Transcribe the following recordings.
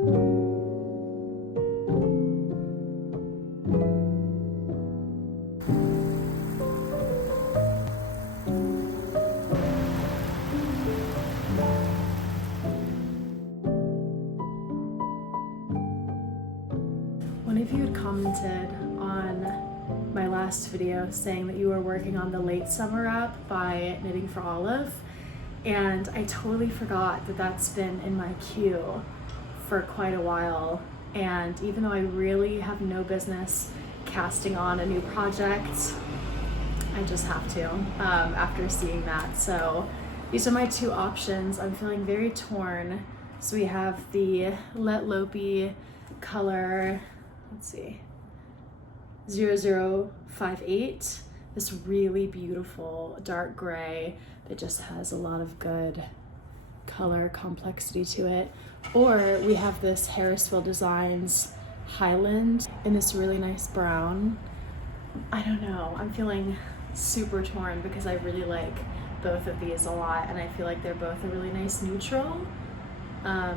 One of you had commented on my last video saying that you were working on the Late Summer wrap by Knitting for Olive, and I totally forgot that that's been in my queue for quite a while. And even though I really have no business casting on a new project, I just have to after seeing that. So these are my two options. I'm feeling very torn. So we have the Let Lopey color, let's see, 0058, this really beautiful dark gray that just has a lot of good color complexity to it. Or we have this Harrisville Designs Highland in this really nice brown. I don't know, I'm feeling super torn because I really like both of these a lot, and I feel like they're both a really nice neutral. I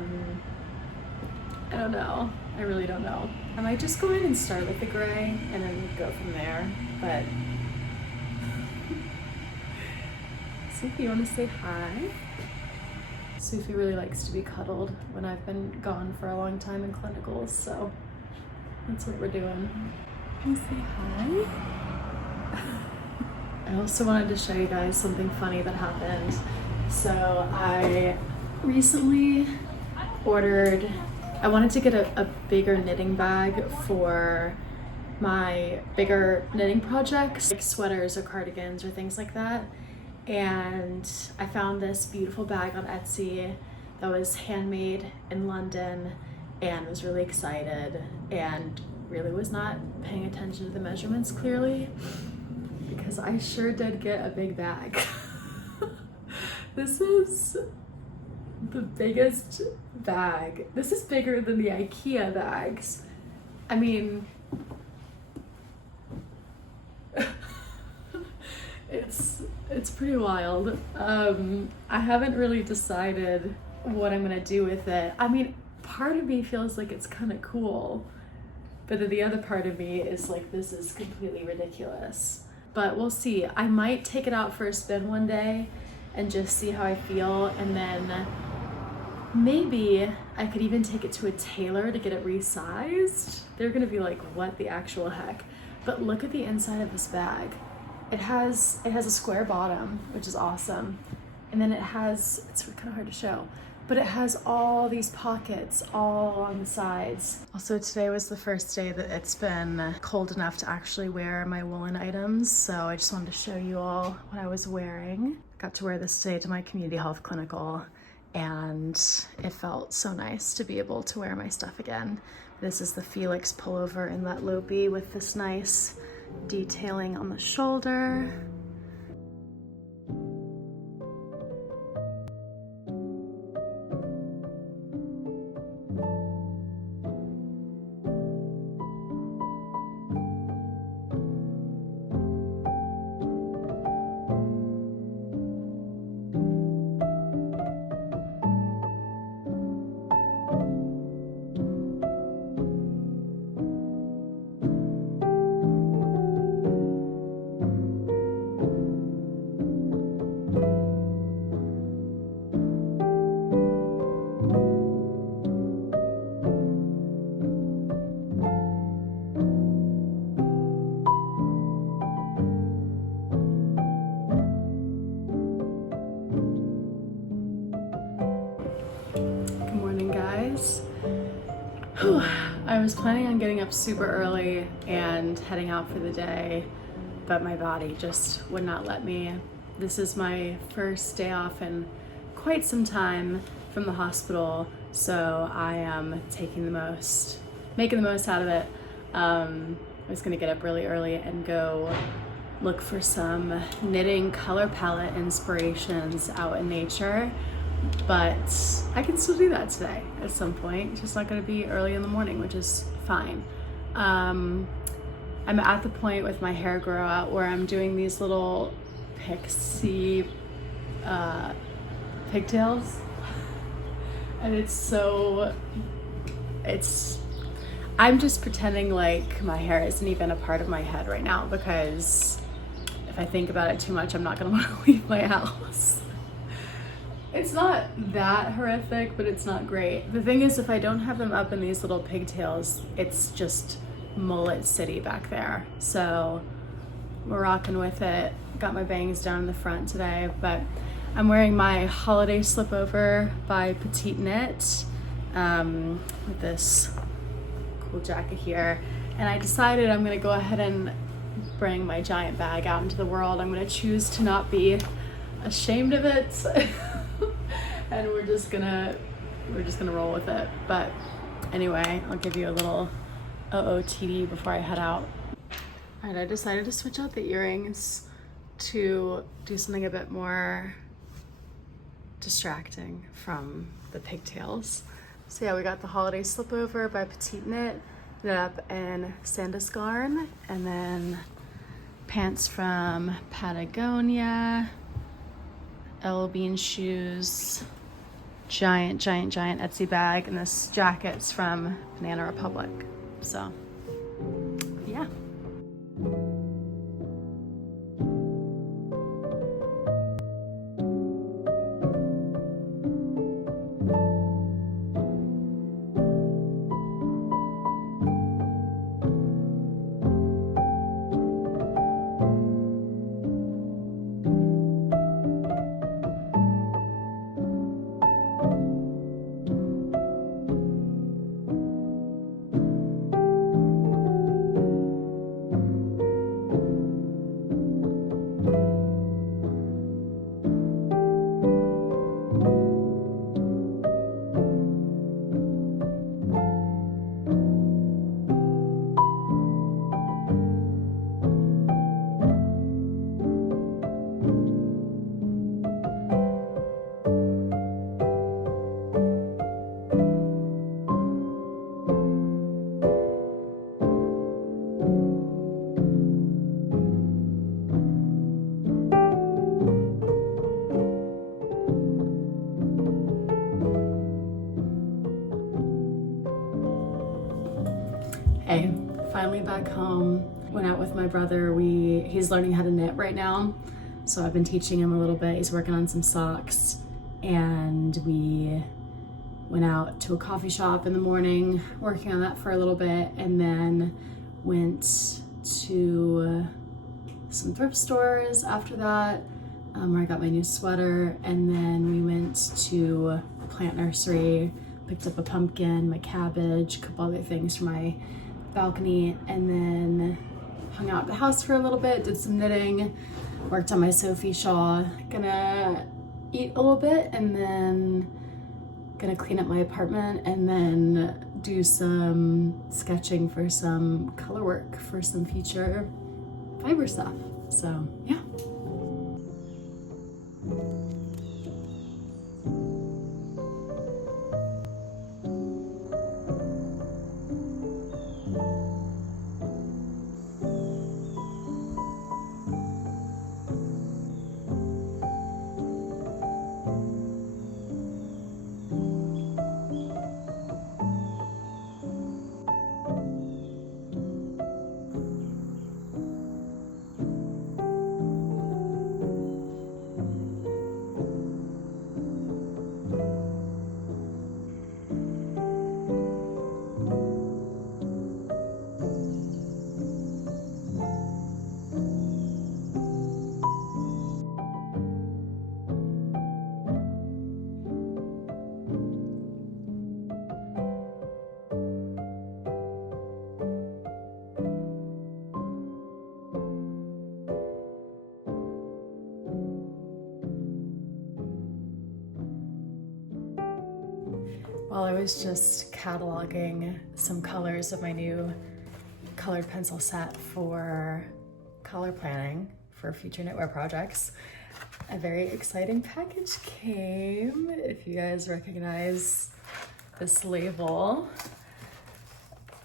don't know. I really don't know. I might just go in and start with the gray and then go from there, but Sophie, you want to say hi? Sophie really likes to be cuddled when I've been gone for a long time in clinicals, so that's what we're doing. Can you say hi? I also wanted to show you guys something funny that happened. So I recently ordered, I wanted to get a bigger knitting bag for my bigger knitting projects, like sweaters or cardigans or things like that. And I found this beautiful bag on Etsy that was handmade in London, and was really excited and really was not paying attention to the measurements clearly, because I sure did get a big bag. This is the biggest bag. This is bigger than the IKEA bags. I mean, it's pretty wild. I haven't really decided what I'm gonna do with it. I mean, part of me feels like it's kind of cool, but then the other part of me is like, this is completely ridiculous. But we'll see. I might take it out for a spin one day and just see how I feel, and then maybe I could even take it to a tailor to get it resized. They're gonna be like, what the actual heck? But look at the inside of this bag. It has a square bottom, which is awesome. And then it has, it's kind of hard to show, but it has all these pockets all on the sides. Also, today was the first day that it's been cold enough to actually wear my woolen items. So I just wanted to show you all what I was wearing. Got to wear this today to my community health clinical, and it felt so nice to be able to wear my stuff again. This is the Felix pullover in Let Lopey with this nice detailing on the shoulder. I was planning on getting up super early and heading out for the day, but my body just would not let me. This is my first day off in quite some time from the hospital, so I am making the most out of it. I was gonna get up really early and go look for some knitting color palette inspirations out in nature, but I can still do that today at some point. It's just not gonna be early in the morning, which is fine. I'm at the point with my hair grow out where I'm doing these little pixie pigtails, and it's so I'm just pretending like my hair isn't even a part of my head right now, because if I think about it too much, I'm not gonna want to leave my house. It's not that horrific, but it's not great. The thing is, if I don't have them up in these little pigtails, it's just mullet city back there. So we're rocking with it. Got my bangs down in the front today, but I'm wearing my holiday slipover by Petite Knit with this cool jacket here. And I decided I'm gonna go ahead and bring my giant bag out into the world. I'm gonna choose to not be ashamed of it. And we're just gonna roll with it. But anyway, I'll give you a little OOTD before I head out. All right, I decided to switch out the earrings to do something a bit more distracting from the pigtails. So yeah, we got the holiday slipover by Petite Knit, knit up in Sanduskarn, and then pants from Patagonia, L Bean shoes, giant Etsy bag, and this jacket's from Banana Republic. So yeah. Hey, finally back home. Went out with my brother. He's learning how to knit right now, so I've been teaching him a little bit. He's working on some socks, and we went out to a coffee shop in the morning, working on that for a little bit, and then went to some thrift stores after that, where I got my new sweater, and then we went to a plant nursery, picked up a pumpkin, my cabbage, a couple other things for my balcony, and then hung out at the house for a little bit, did some knitting, worked on my Sophie shawl. Gonna eat a little bit, and then gonna clean up my apartment, and then do some sketching for some color work for some future fiber stuff. So yeah. While I was just cataloging some colors of my new colored pencil set for color planning for future knitwear projects, a very exciting package came. If you guys recognize this label.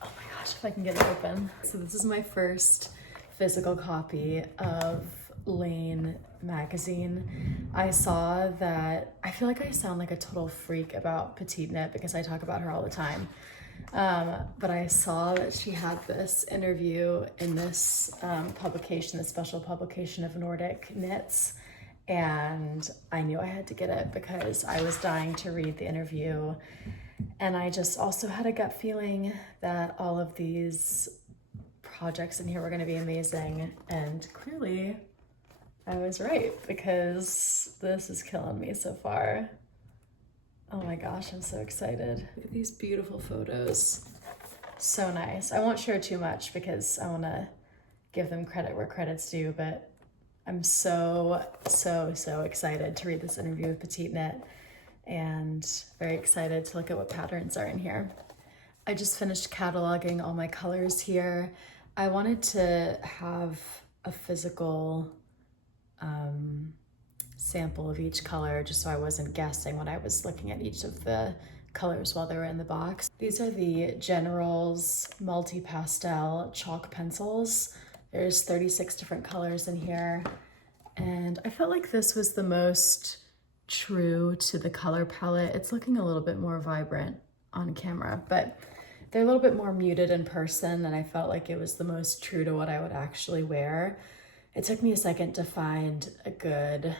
Oh my gosh, if I can get it open. So this is my first physical copy of Laine magazine. I saw that, I feel like I sound like a total freak about Petite Knit because I talk about her all the time, But I saw that she had this interview in this publication, the special publication of Nordic Knits, and I knew I had to get it because I was dying to read the interview. And I just also had a gut feeling that all of these projects in here were going to be amazing, and clearly I was right because this is killing me so far. Oh my gosh, I'm so excited. Look at these beautiful photos. So nice. I won't share too much because I want to give them credit where credit's due, but I'm so excited to read this interview with Petite Knit, and very excited to look at what patterns are in here. I just finished cataloging all my colors here. I wanted to have a physical sample of each color just so I wasn't guessing when I was looking at each of the colors while they were in the box. These are the General's multi-pastel chalk pencils. There's 36 different colors in here, and I felt like this was the most true to the color palette. It's looking a little bit more vibrant on camera, but they're a little bit more muted in person, and I felt like it was the most true to what I would actually wear. It took me a second to find a good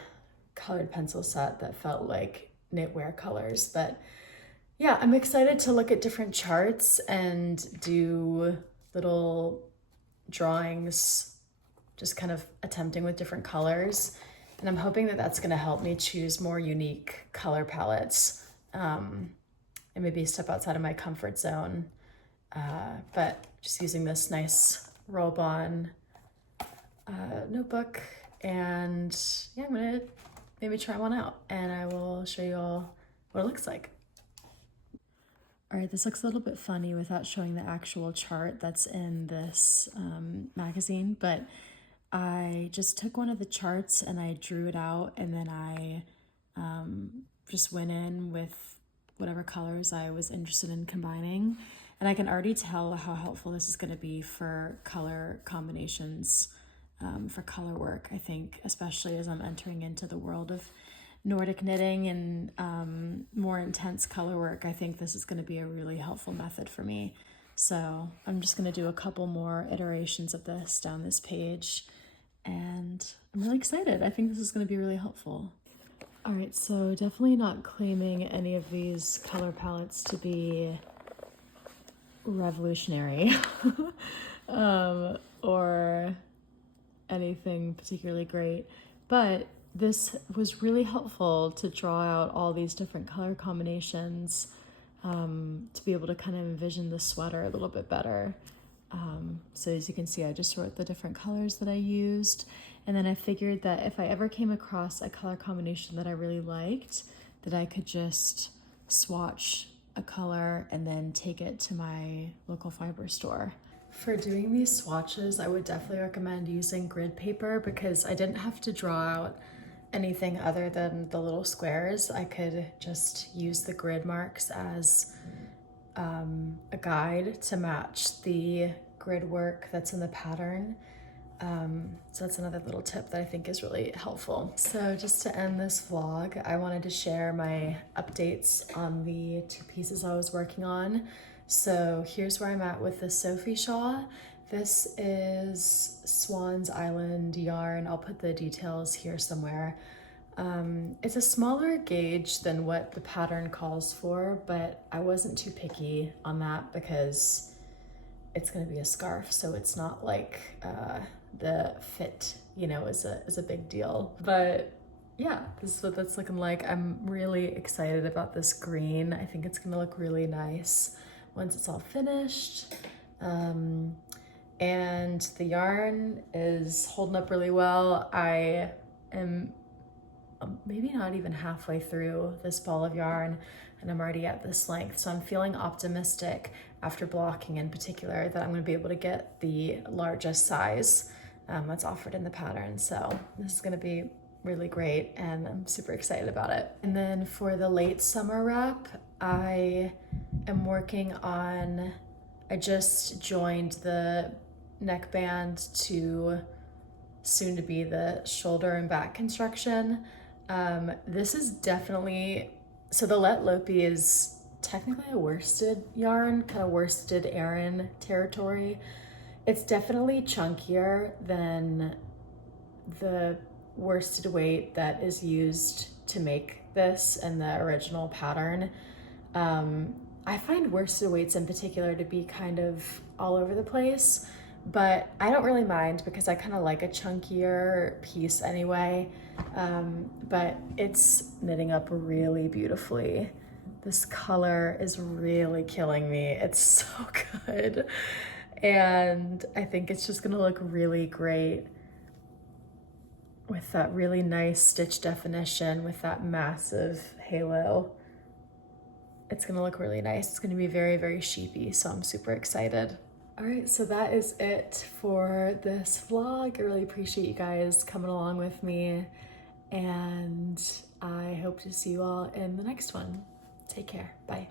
colored pencil set that felt like knitwear colors, but yeah, I'm excited to look at different charts and do little drawings, just kind of attempting with different colors. And I'm hoping that that's going to help me choose more unique color palettes and maybe step outside of my comfort zone. But just using this nice roll-on notebook, and yeah, I'm going to maybe try one out and I will show you all what it looks like. All right, this looks a little bit funny without showing the actual chart that's in this magazine, but I just took one of the charts and I drew it out, and then I just went in with whatever colors I was interested in combining. And I can already tell how helpful this is going to be for color combinations, for color work, I think, especially as I'm entering into the world of Nordic knitting and more intense color work. I think this is going to be a really helpful method for me. So I'm just going to do a couple more iterations of this down this page, and I'm really excited. I think this is going to be really helpful. All right, so definitely not claiming any of these color palettes to be revolutionary or anything particularly great, but this was really helpful to draw out all these different color combinations, to be able to kind of envision the sweater a little bit better. So as you can see, I just wrote the different colors that I used, and then I figured that if I ever came across a color combination that I really liked, that I could just swatch a color and then take it to my local fiber store. For doing these swatches, I would definitely recommend using grid paper because I didn't have to draw out anything other than the little squares. I could just use the grid marks as a guide to match the grid work that's in the pattern. So that's another little tip that I think is really helpful. So just to end this vlog, I wanted to share my updates on the two pieces I was working on. So here's where I'm at with the Sophie shawl. This is Swan's Island yarn. I'll put the details here somewhere. It's a smaller gauge than what the pattern calls for, but I wasn't too picky on that because it's gonna be a scarf, so it's not like the fit, you know, is a big deal. But yeah, this is what that's looking like. I'm really excited about this green. I think it's gonna look really nice once it's all finished. And the yarn is holding up really well. I am maybe not even halfway through this ball of yarn, and I'm already at this length. So I'm feeling optimistic after blocking in particular that I'm gonna be able to get the largest size that's offered in the pattern. So this is gonna be really great, and I'm super excited about it. And then for the late summer wrap, I am working on, I just joined the neckband to soon to be the shoulder and back construction. This is definitely, so the Let Lopi is technically a worsted yarn, kind of worsted Aran territory. It's definitely chunkier than the worsted weight that is used to make this and the original pattern. I find worsted weights in particular to be kind of all over the place, but I don't really mind because I kind of like a chunkier piece anyway. But it's knitting up really beautifully. This color is really killing me. It's so good. And I think it's just gonna look really great with that really nice stitch definition with that massive halo. It's gonna look really nice. It's gonna be very, very sheepy, so I'm super excited. All right, so that is it for this vlog. I really appreciate you guys coming along with me, and I hope to see you all in the next one. Take care, bye.